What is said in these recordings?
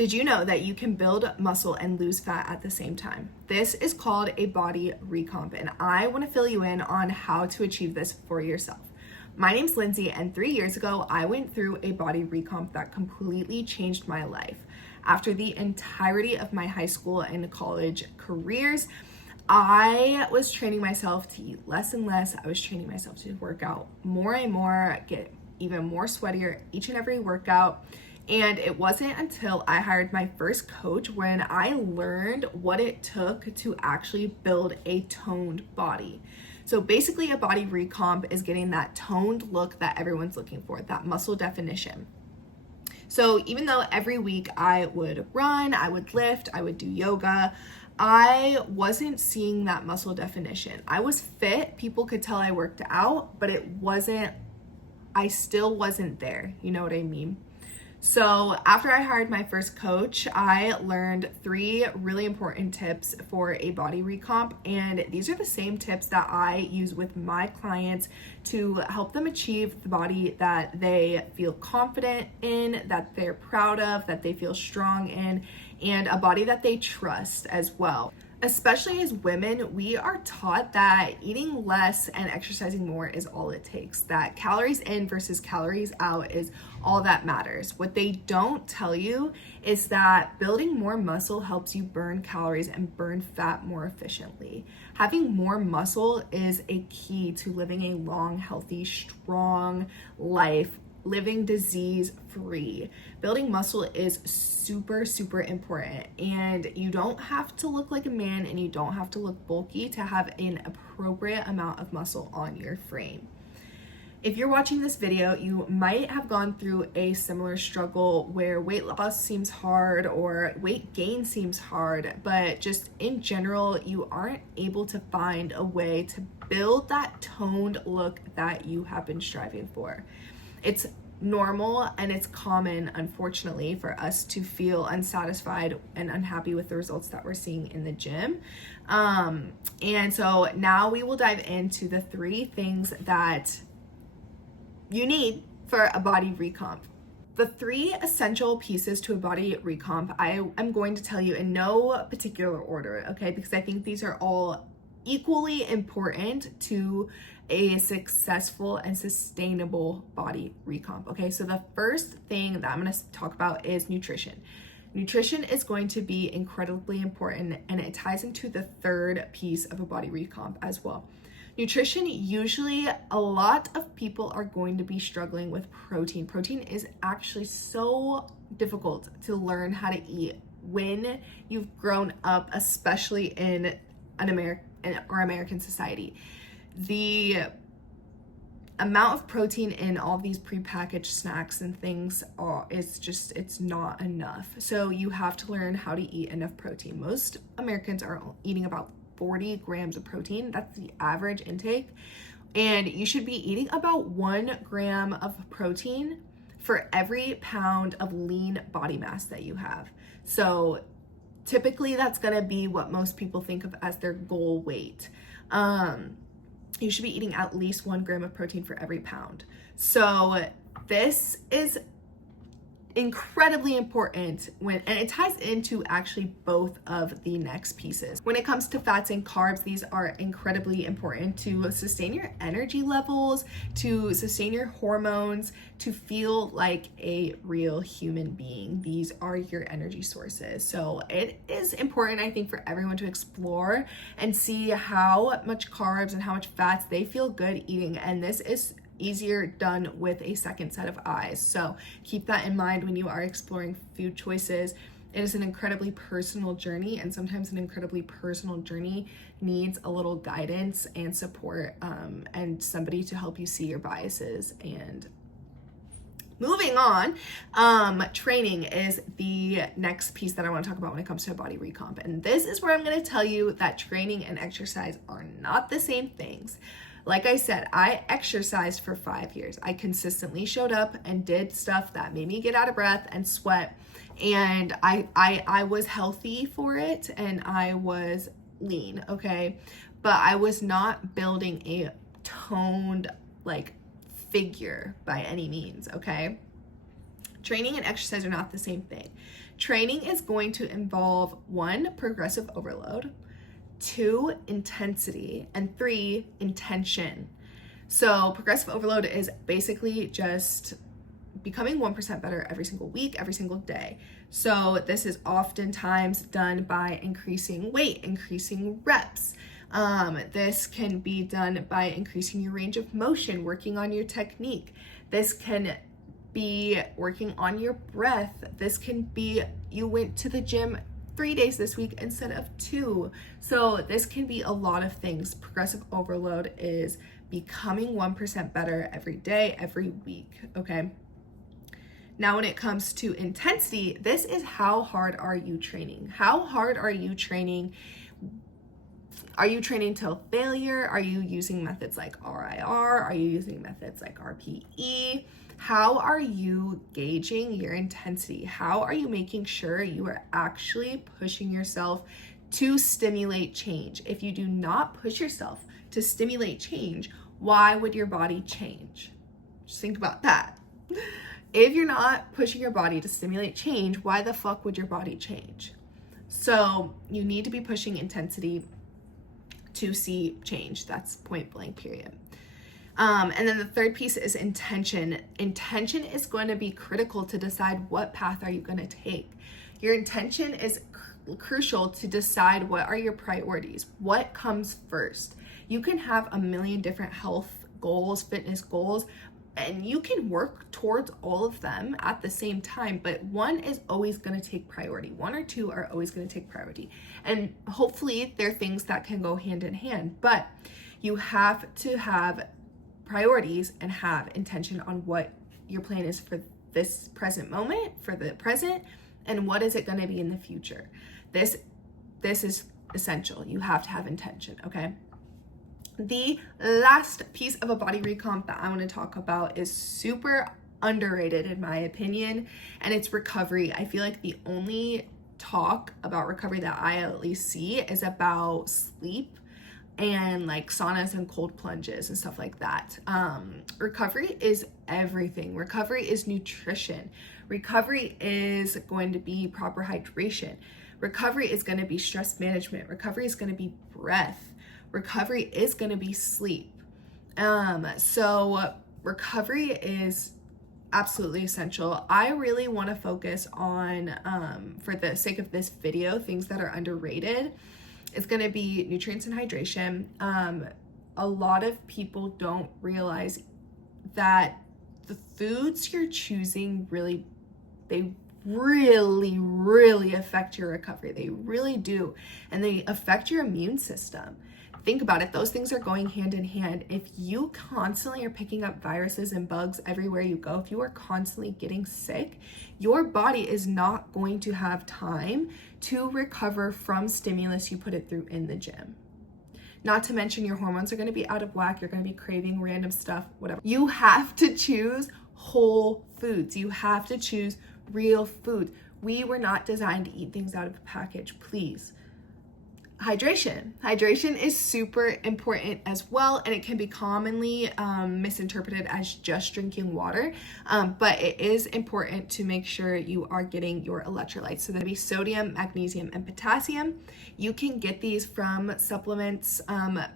Did you know that you can build muscle and lose fat at the same time? This is called a body recomp, and I want to fill you in on how to achieve this for yourself. My name's Lindsay, and 3 years ago, I went through a body recomp that completely changed my life. After the entirety of my high school and college careers, I was training myself to eat less and less. I was training myself to work out more and more, get even more sweatier each and every workout. And it wasn't until I hired my first coach when I learned what it took to actually build a toned body. So basically a body recomp is getting that toned look that everyone's looking for, that muscle definition. So even though every week I would run, I would lift, I would do yoga, I wasn't seeing that muscle definition. I was fit, people could tell I worked out, but I still wasn't there, you know what I mean? So after I hired my first coach, I learned 3 really important tips for a body recomp. And these are the same tips that I use with my clients to help them achieve the body that they feel confident in, that they're proud of, that they feel strong in, and a body that they trust as well. Especially as women, we are taught that eating less and exercising more is all it takes, that calories in versus calories out is all that matters. What they don't tell you is that building more muscle helps you burn calories and burn fat more efficiently. Having more muscle is a key to living a long, healthy, strong life, living disease-free. Building muscle is super, super important, and you don't have to look like a man and you don't have to look bulky to have an appropriate amount of muscle on your frame. If you're watching this video, you might have gone through a similar struggle where weight loss seems hard or weight gain seems hard, but just in general, you aren't able to find a way to build that toned look that you have been striving for. It's normal and it's common, unfortunately, for us to feel unsatisfied and unhappy with the results that we're seeing in the gym. And so now we will dive into the 3 things that you need for a body recomp. The 3 essential pieces to a body recomp, I am going to tell you in no particular order, okay? Because I think these are all equally important to a successful and sustainable body recomp. Okay, so the first thing that I'm going to talk about is nutrition. Nutrition is going to be incredibly important, and it ties into the 3rd piece of a body recomp as well. Nutrition, usually a lot of people are going to be struggling with protein. Protein is actually so difficult to learn how to eat when you've grown up, especially in our American society. The amount of protein in all these prepackaged snacks and things it's not enough. So you have to learn how to eat enough protein. Most Americans are eating about 40 grams of protein. That's the average intake. And you should be eating about 1 gram of protein for every pound of lean body mass that you have. So typically that's gonna be what most people think of as their goal weight. You should be eating at least 1 gram of protein for every pound. So this is incredibly important and it ties into actually both of the next pieces. When it comes to fats and carbs, these are incredibly important to sustain your energy levels, to sustain your hormones, to feel like a real human being. These are your energy sources. So it is important, I think, for everyone to explore and see how much carbs and how much fats they feel good eating. And this is easier done with a second set of eyes. So keep that in mind when you are exploring food choices. It is an incredibly personal journey, and sometimes an incredibly personal journey needs a little guidance and support, and somebody to help you see your biases. And moving on, training is the next piece that I want to talk about when it comes to a body recomp. And this is where I'm going to tell you that training and exercise are not the same things. Like I said, I exercised for 5 years. I consistently showed up and did stuff that made me get out of breath and sweat. And I was healthy for it, and I was lean, okay? But I was not building a toned, figure by any means, okay? Training and exercise are not the same thing. Training is going to involve 1, progressive overload, 2, intensity, and 3, intention. So progressive overload is basically just becoming 1% better every single week, every single day. So this is oftentimes done by increasing weight, increasing reps. This can be done by increasing your range of motion, working on your technique. This can be working on your breath. This can be you went to the gym 3 days this week instead of 2. So this can be a lot of things. Progressive overload is becoming 1% better every day, every week, okay? Now, when it comes to intensity, this is how hard are you training? How hard are you training? Are you training till failure? Are you using methods like RIR? Are you using methods like RPE? How are you gauging your intensity? How are you making sure you are actually pushing yourself to stimulate change? If you do not push yourself to stimulate change, why would your body change? Just think about that. If you're not pushing your body to stimulate change, why the fuck would your body change? So you need to be pushing intensity to see change. That's point blank, period. And then the third piece is intention. Intention is going to be critical to decide what path are you going to take. Your intention is crucial to decide what are your priorities, what comes first. You can have a million different health goals, fitness goals, and you can work towards all of them at the same time, but one is always going to take priority. 1 or 2 are always going to take priority. And hopefully they're things that can go hand in hand, but you have to have priorities and have intention on what your plan is for this present moment, for the present, and what is it going to be in the future. This is essential. You have to have intention, okay? The last piece of a body recomp that I want to talk about is super underrated in my opinion, and it's recovery. I feel like the only talk about recovery that I at least see is about sleep and like saunas and cold plunges and stuff like that. Recovery is everything. Recovery is nutrition. Recovery is going to be proper hydration. Recovery is going to be stress management. Recovery is going to be breath. Recovery is going to be sleep. So recovery is absolutely essential. I really want to focus on, for the sake of this video, things that are underrated. It's going to be nutrients and hydration. A lot of people don't realize that the foods you're choosing really affect your recovery. They really do. And they affect your immune system. Think about it. Those things are going hand in hand. If you constantly are picking up viruses and bugs everywhere you go, if you are constantly getting sick, your body is not going to have time to recover from stimulus you put it through in the gym. Not to mention your hormones are going to be out of whack. You're going to be craving random stuff, whatever. You have to choose whole foods. You have to choose real food. We were not designed to eat things out of a package, please. Hydration is super important as well, and it can be commonly misinterpreted as just drinking water, but it is important to make sure you are getting your electrolytes. So that'd be sodium, magnesium, and potassium. You can get these from supplements,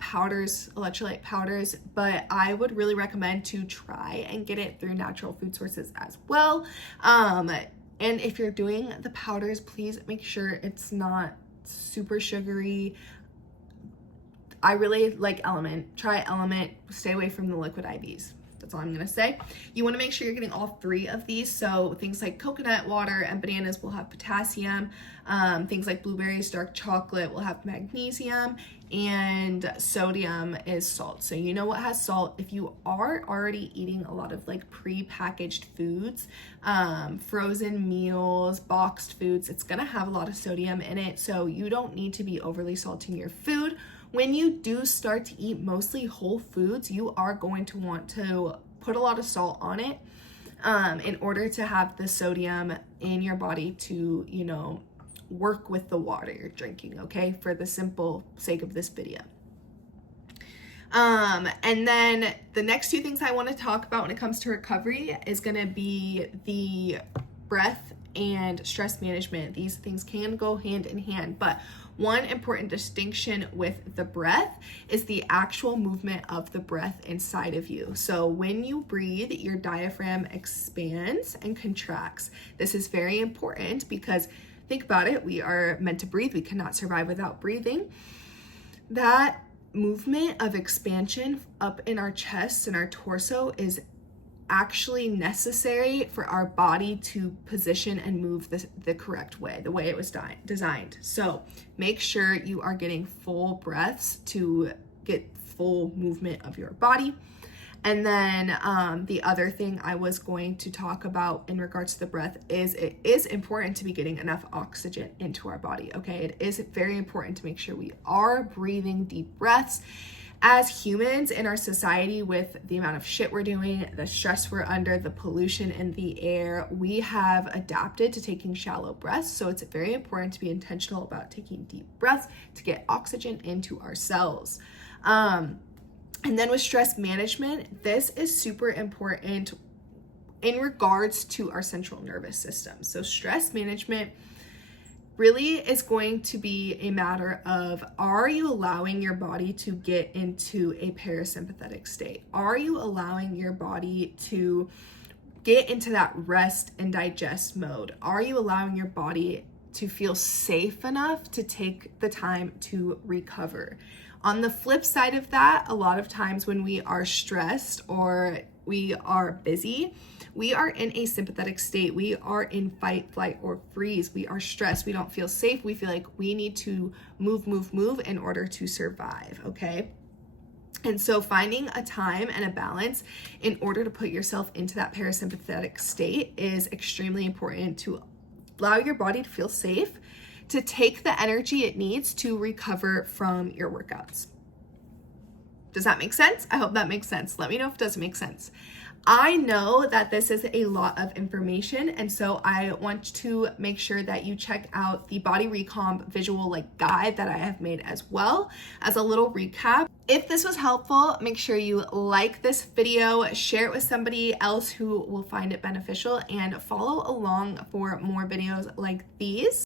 powders, electrolyte powders, but I would really recommend to try and get it through natural food sources as well. And if you're doing the powders, please make sure it's not super sugary. I really like Element. Try Element. Stay away from the liquid IVs. That's all I'm gonna say. You want to make sure you're getting all 3 of these. So things like coconut water and bananas will have potassium. Things like blueberries, dark chocolate will have magnesium, and sodium is salt. So you know what has salt. If you are already eating a lot of like pre-packaged foods, frozen meals, boxed foods, it's gonna have a lot of sodium in it. So you don't need to be overly salting your food. When you do start to eat mostly whole foods, you are going to want to put a lot of salt on it in order to have the sodium in your body to, you know, work with the water you're drinking, okay? For the simple sake of this video. And then the next 2 things I want to talk about when it comes to recovery is going to be the breath and stress management. These things can go hand in hand, but one important distinction with the breath is the actual movement of the breath inside of you. So when you breathe, your diaphragm expands and contracts. This is very important because think about it, we are meant to breathe. We cannot survive without breathing. That movement of expansion up in our chest and our torso is actually necessary for our body to position and move the correct way, the way it was designed. So make sure you are getting full breaths to get full movement of your body. And then the other thing I was going to talk about in regards to the breath is it is important to be getting enough oxygen into our body, okay? It is very important to make sure we are breathing deep breaths. As humans in our society, with the amount of shit we're doing, the stress we're under, the pollution in the air, we have adapted to taking shallow breaths. So it's very important to be intentional about taking deep breaths to get oxygen into our cells. And then with stress management, this is super important in regards to our central nervous system. So stress management really is going to be a matter of, are you allowing your body to get into a parasympathetic state? Are you allowing your body to get into that rest and digest mode? Are you allowing your body to feel safe enough to take the time to recover? On the flip side of that, a lot of times when we are stressed or we are busy, we are in a sympathetic state. We are in fight, flight, or freeze. We are stressed. We don't feel safe. We feel like we need to move in order to survive, okay? And so finding a time and a balance in order to put yourself into that parasympathetic state is extremely important to allow your body to feel safe, to take the energy it needs to recover from your workouts. Does that make sense? I hope that makes sense. Let me know if it doesn't make sense. I know that this is a lot of information, and so I want to make sure that you check out the body recomp visual guide that I have made as well as a little recap. If this was helpful, make sure you like this video, share it with somebody else who will find it beneficial, and follow along for more videos like these.